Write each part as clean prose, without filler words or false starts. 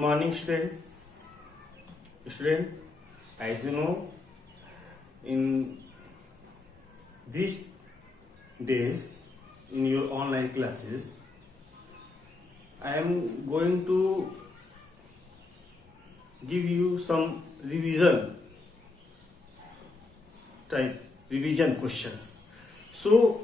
morning, student. As you know, in these days, in your online classes, I am going to give you some revision questions. So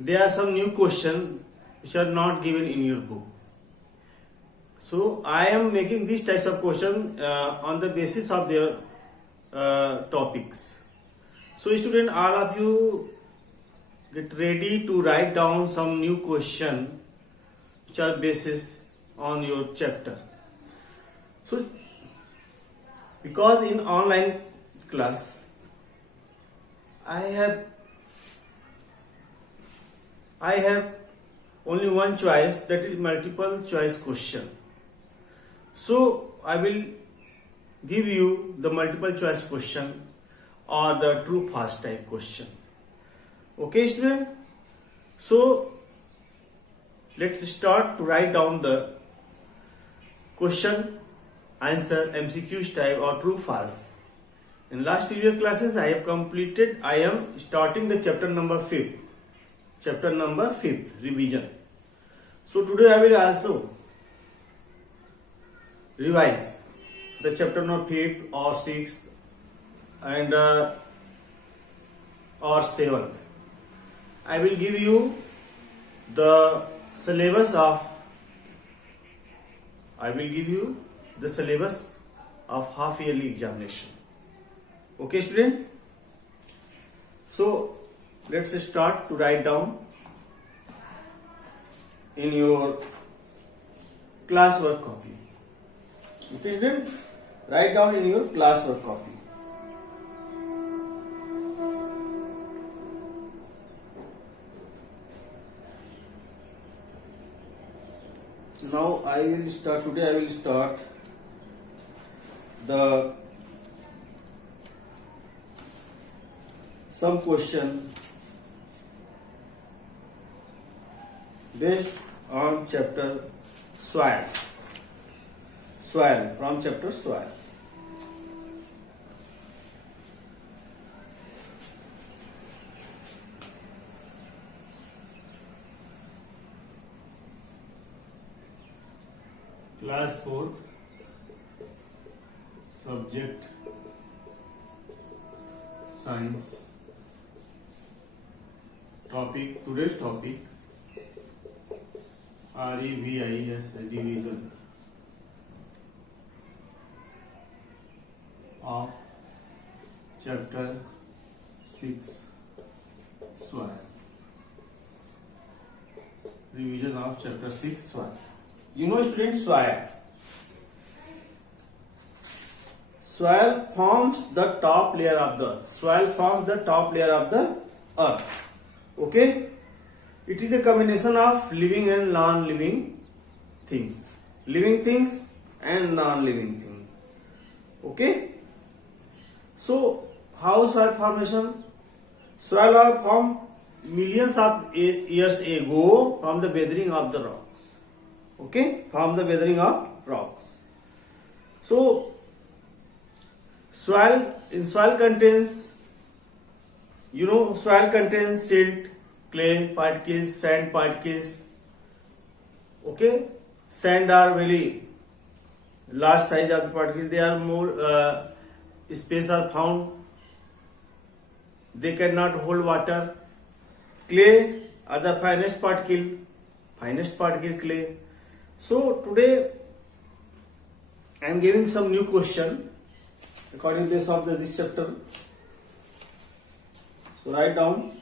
there are some new questions which are not given in your book. So I am making these types of questions on the basis of their topics. So student, all of you get ready to write down some new question which are basis on your chapter. So because in online class I have only one choice, that is multiple choice question. So I will give you the multiple choice question or the true false type question. Okay student, so let's start to write down the question answer MCQ type or true false. In last previous classes I am starting the chapter number 5th revision. So today I will also revise the chapter number 5th or 6th and or 7th. I will give you the syllabus of half yearly examination. Okay student, so let's start to write down in your classwork copy. Okay student, write down in your classwork copy. Now today I will start some question based on chapter soil from chapter soil. Class 4th, subject science. Today's topic REVIS, revision of chapter 6 soil. Revision of chapter 6 soil. You know student, soil forms the top layer of the earth. Okay, it is a combination of living and non-living things, and non-living things. Okay, so how soil formation? Soil are formed millions of years ago from the weathering of the rocks. Okay, from the weathering of rocks. So soil contains, soil contains silt, clay particles, sand particles. Okay, sand are very large size of the particles. They are more space are found. They cannot hold water. Clay are the finest particle clay. So today I am giving some new question according to this chapter. So write down.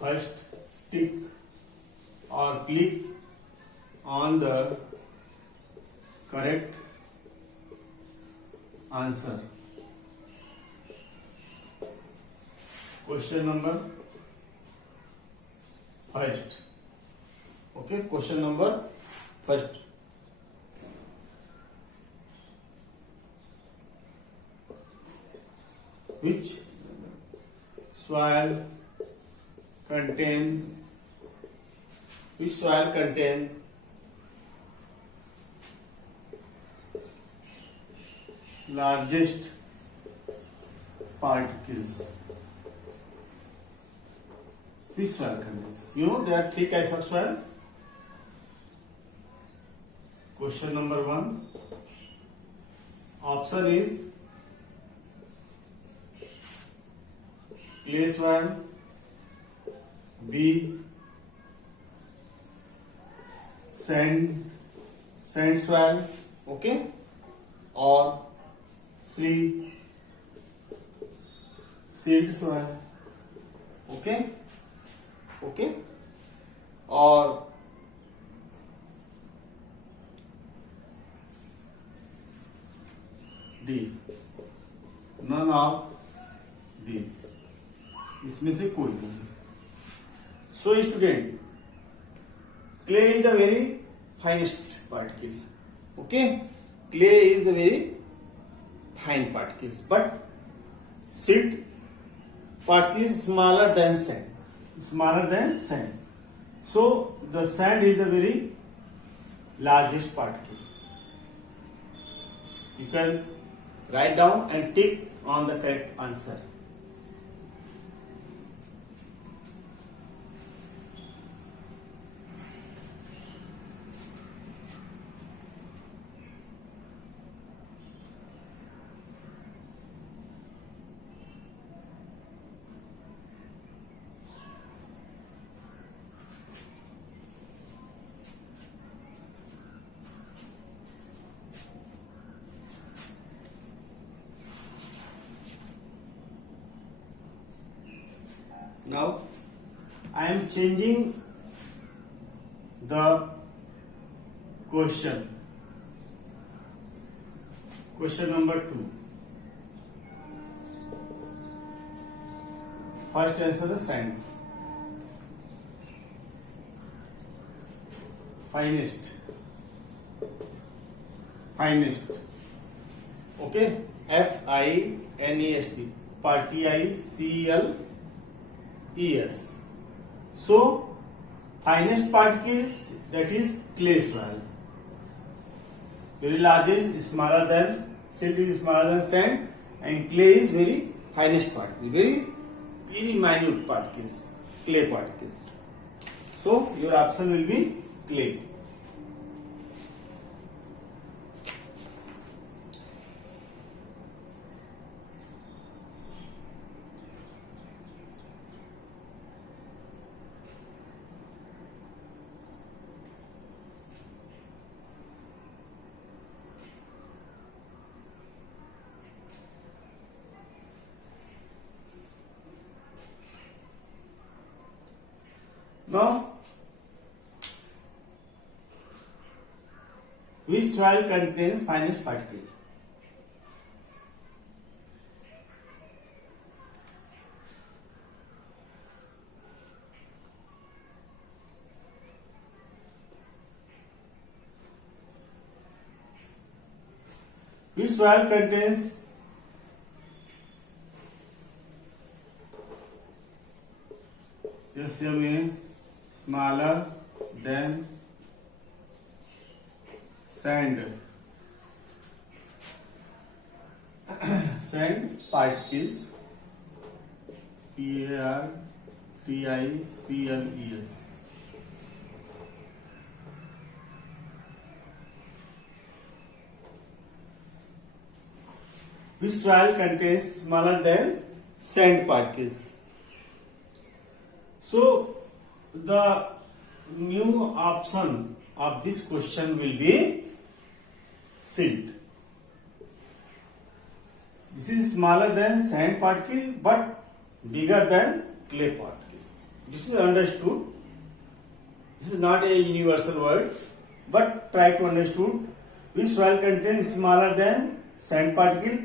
First, tick or click on the correct answer. Question number first. Okay, question number first. Which soil contain largest particles? Which soil contains? You know there are three types of soil. Question number 1. Option is clay soil, B sand soil, okay, or C silt soil, okay, or D none of these. इसमें से कोई नहीं. So student, clay is the very finest particle. Okay, clay is the very fine particles, but silt particle is smaller than sand. So the sand is the very largest particle. You can write down and tick on the correct answer. Now I am changing the question. Question number 2. First answer is sand. Finest. Okay. FINEST. PARTICLES. So finest particles, that is clay soil. Very largest, smaller than silt, is smaller than sand, and clay is very finest particle, very minute particles, clay particles. So your option will be clay. Now, which soil contains finest particle? Which soil contains smaller than sand particles, PARTICLES. Which soil contains smaller than sand particles? So the new option of this question will be silt. This is smaller than sand particle but bigger than clay particles. This is understood. This is not a universal word, but try to understood. Which soil contains smaller than sand particle?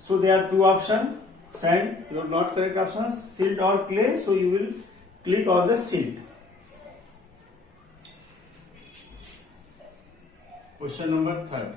So there are two options. Sand, your not correct options, silt or clay. So you will click on the silt. Question number third.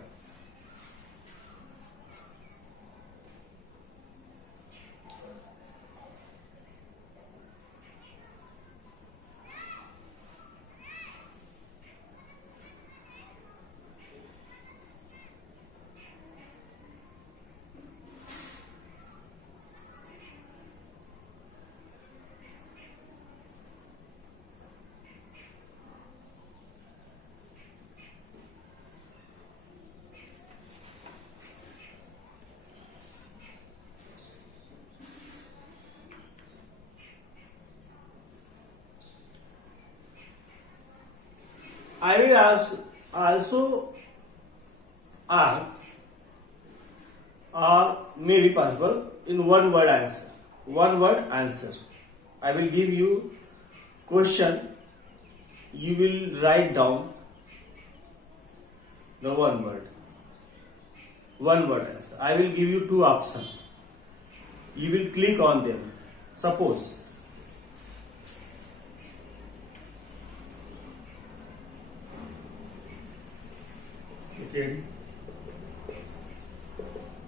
I will also ask, or may be possible in one word answer. One word answer. I will give you question. You will write down the one word. One word answer. I will give you two options. You will click on them. Suppose second,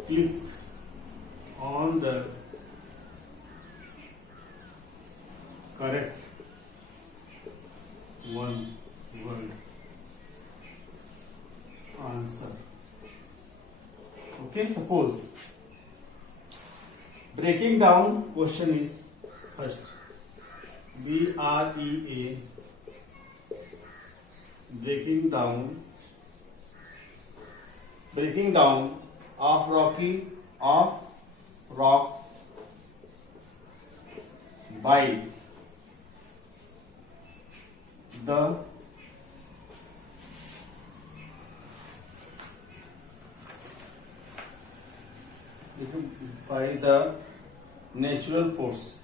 click on the correct one word answer. Okay, suppose breaking down question is first BREA, breaking down of rock by the natural force.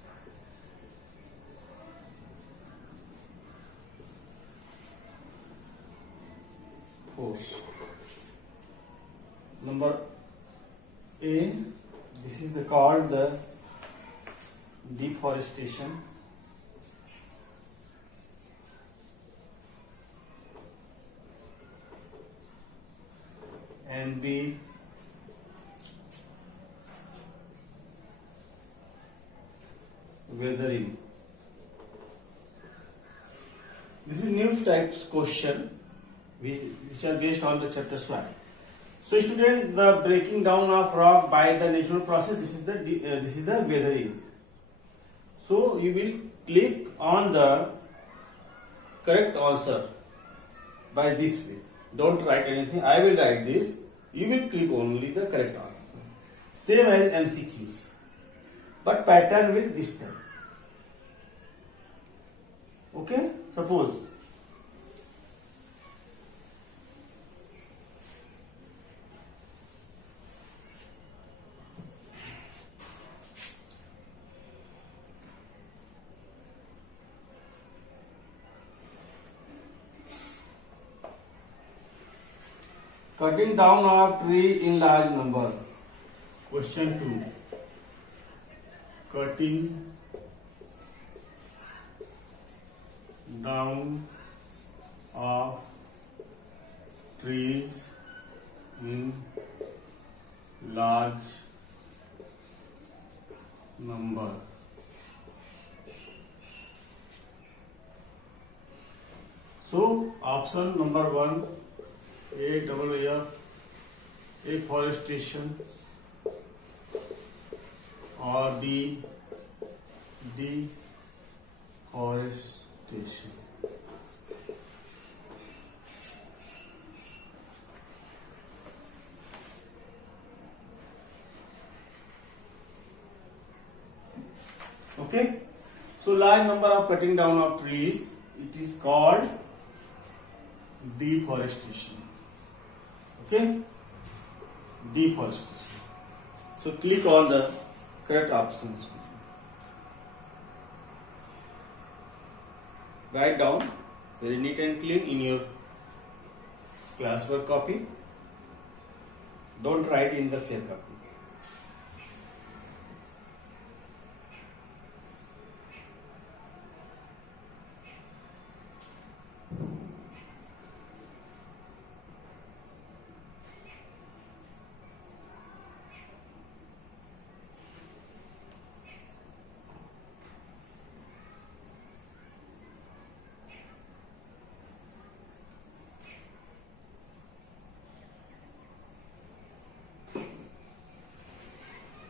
Number A, this is called the deforestation. And B, weathering. This is new types question which are based on the chapter 1. So student, the breaking down of rock by the natural process, this is the weathering. So you will click on the correct answer by this way. Don't write anything. I will write this. You will click only the correct answer. Same as MCQs, but pattern will this time. Okay. Suppose cutting down of tree in large number. Question 2. Cutting down of trees in large number. So option number 1, afforestation, or B, deforestation. Okay. So large number of cutting down of trees, it is called deforestation. Okay, deforestation. So click on the correct options. Write down very neat and clean in your classwork copy. Don't write in the fake copy.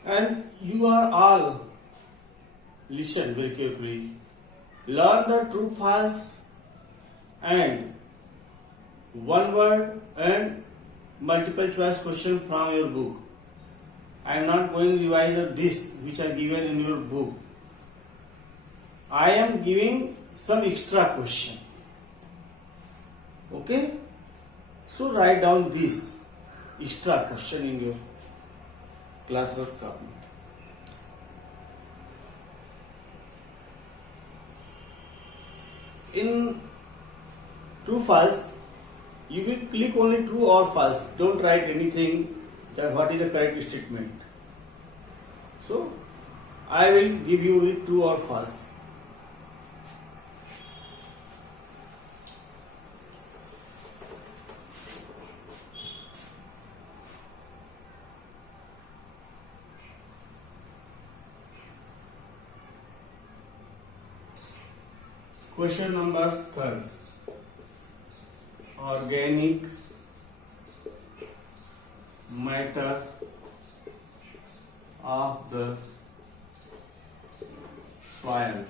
And you are all listen very carefully. Learn the true false and one word and multiple choice question from your book. I am not going to revise this which are given in your book. I am giving some extra question. Okay? So write down this extra question in your classwork copy. In true false, you will click only true or false. Don't write anything that what is the correct statement. So I will give you only true or false. Question number 3. Organic matter of the soil.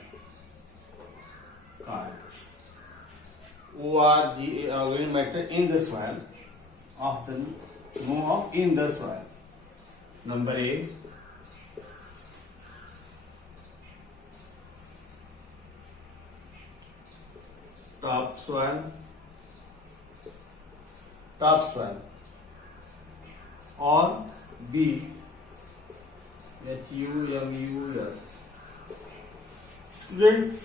Organic matter in the soil of the in the soil. Number A. Topsoil, or B. Humus. Student,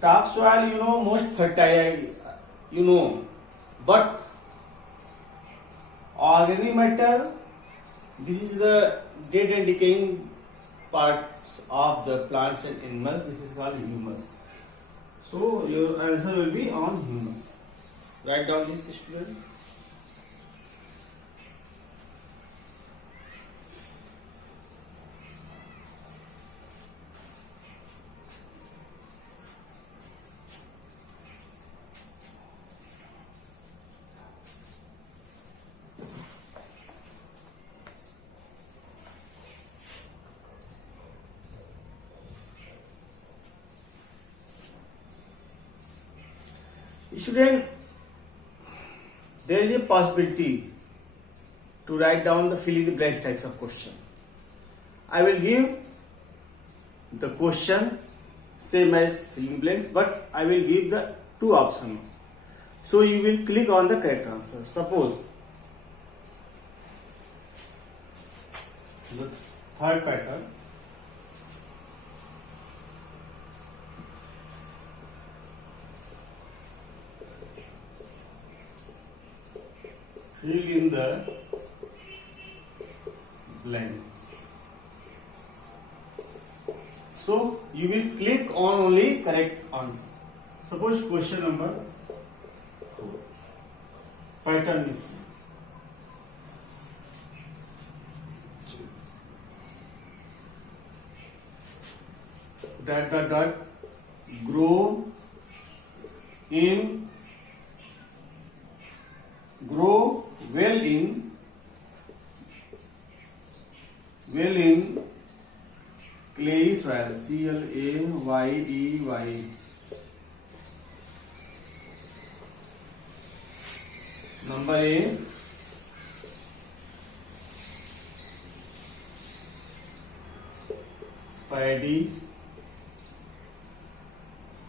topsoil, most fertile, but organic matter, this is the dead and decaying parts of the plants and animals. This is called humus. So your answer will be on humus. Write down this, student. Student, there is a possibility to write down the fill in the blanks types of question. I will give the question same as fill in the blanks, but I will give the two options. So you will click on the correct answer. Suppose the third pattern. Fill in the blanks. So you will click on only correct answer. Suppose question number 4. Pattern is grow well in clay soil. Clayey. Number A. Paddy,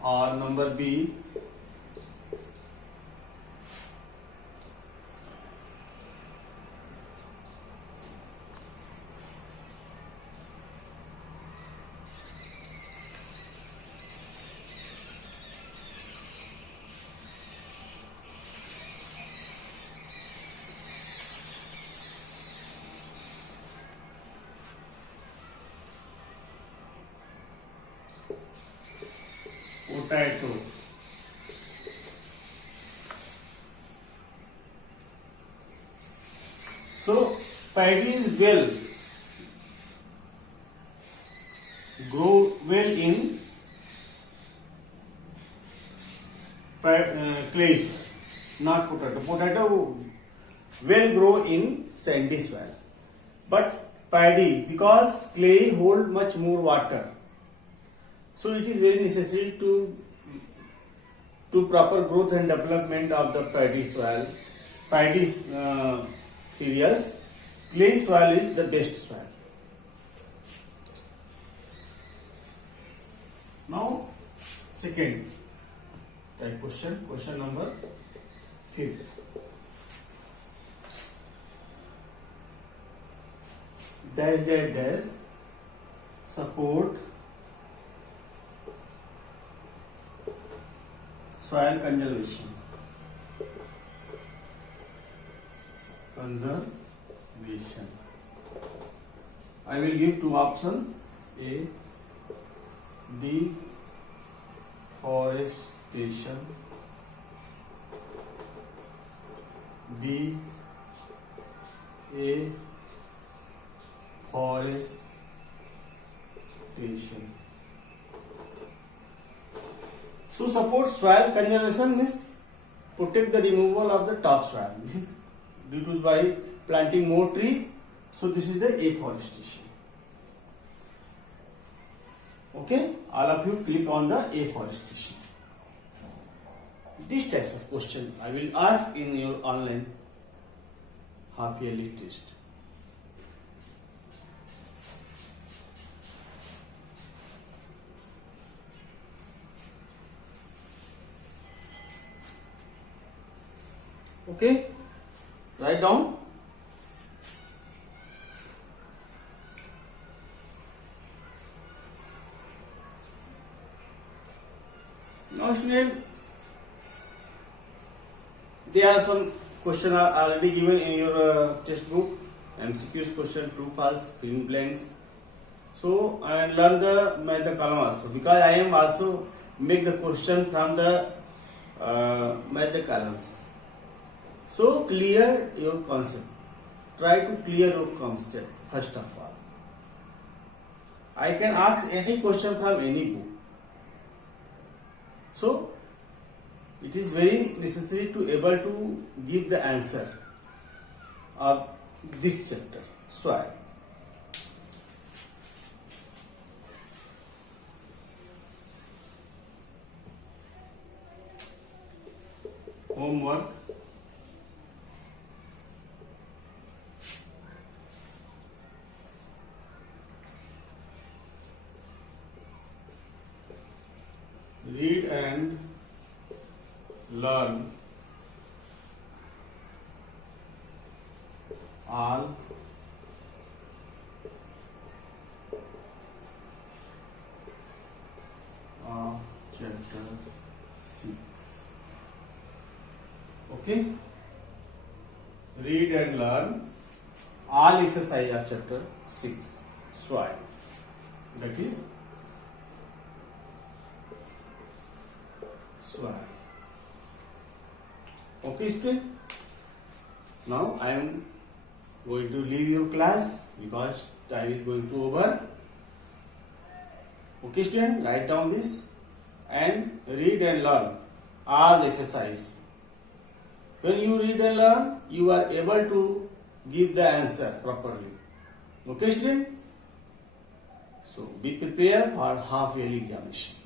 or number B. Potato. So paddy is grow well in clay soil. Not potato. Potato will grow in sandy soil. But paddy, because clay hold much more water, so it is very necessary to proper growth and development of the paddy soil, paddy cereals. Clay soil is the best soil. Now, second type question number 5. Dash support soil conservation. I will give two options: A, deforestation, B, afforestation. So support soil conservation means protect the removal of the topsoil. This is due to by planting more trees. So this is the afforestation. Okay, all of you click on the afforestation. These types of question I will ask in your online half yearly test. Okay, write down. Now student, there are some questions are already given in your textbook. MCQs question, true, false, filling blanks. So and learn the method column also, because I am also make the question from the method columns. So clear your concept. Try to clear your concept first of all. I can ask any question from any book. So it is very necessary to able to give the answer of this chapter. Soil. Homework. Read and learn all of chapter 6. Okay, read and learn all exercise of chapter 6, soil. That is soil. Okay student, now I am going to leave your class because time is going to over. Okay student, write down this and read and learn all exercise. When you read and learn, you are able to give the answer properly. Okay student, so be prepared for half yearly examination.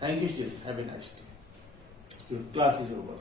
Thank you student, have a nice day. Your class is over.